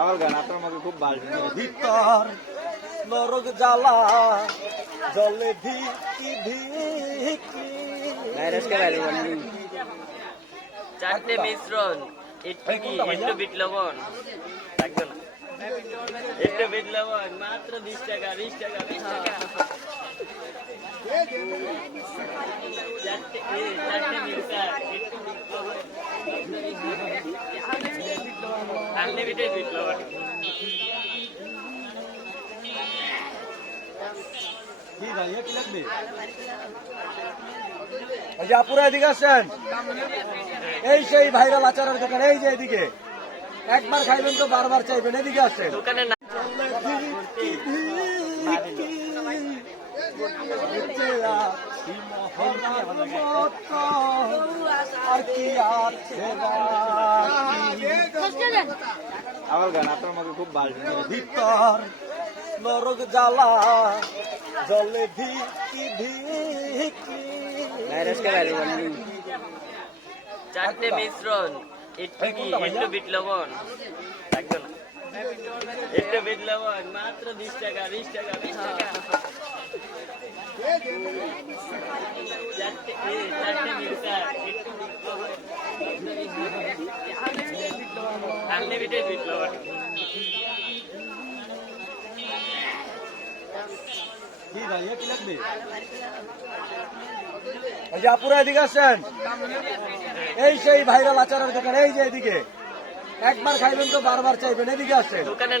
আমার গান আপনার আমাকে খুব ভালো ভিতর নরক জ্বালা জলে ভিকি ভিকি চারটে মিশ্রণ একটু কি একটু বিট লবণ লাগবে না একটু বিট লবণ মাত্র 20 টাকা 20 টাকা 20 টাকা চারটে মিক্সার একটু বিট লবণ আনলিমিটেড বিট লবণ কি ভাই কি লাগবে এই যে আপুরা এদিকে আসেন এই সেই ভাইরাল আচারের দোকান এই যে এদিকে একবার খাইবেন তো বারবার চাইবেন এদিকে আসেন দোকানের নাম আমার গান আপনার আমাকে খুব ভালো ভিতর নরক জ্বালা জলে ভিকি ভিকি চারটে মিশ্রণ একটু কি একটু বিট লবণ লাগবে না একটু বিট লবণ মাত্র 20 টাকা 20 টাকা 20 টাকা চারটে মিক্সার একটু বিট লবণ আনলিমিটেড বিট লবণ কি ভাই কি লাগবে এই যে আপুরা এদিকে আসেন এই সেই ভাইরাল আচারের দোকান এই যে এদিকে একবার খাইবেন তো বারবার চাইবেন এদিকে আসেন দোকানের